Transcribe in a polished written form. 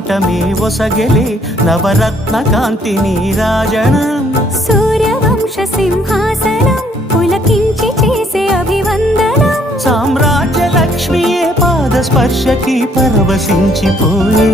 మకుటమే ఒసగెలే నవరత్న కాంతి నీరాజనం సూర్యవంశ సింహాసనం పులకించి చేసే అభివందనం సామ్రాజ్య లక్ష్మియే పాద స్పర్శకి పరవశించిపోయే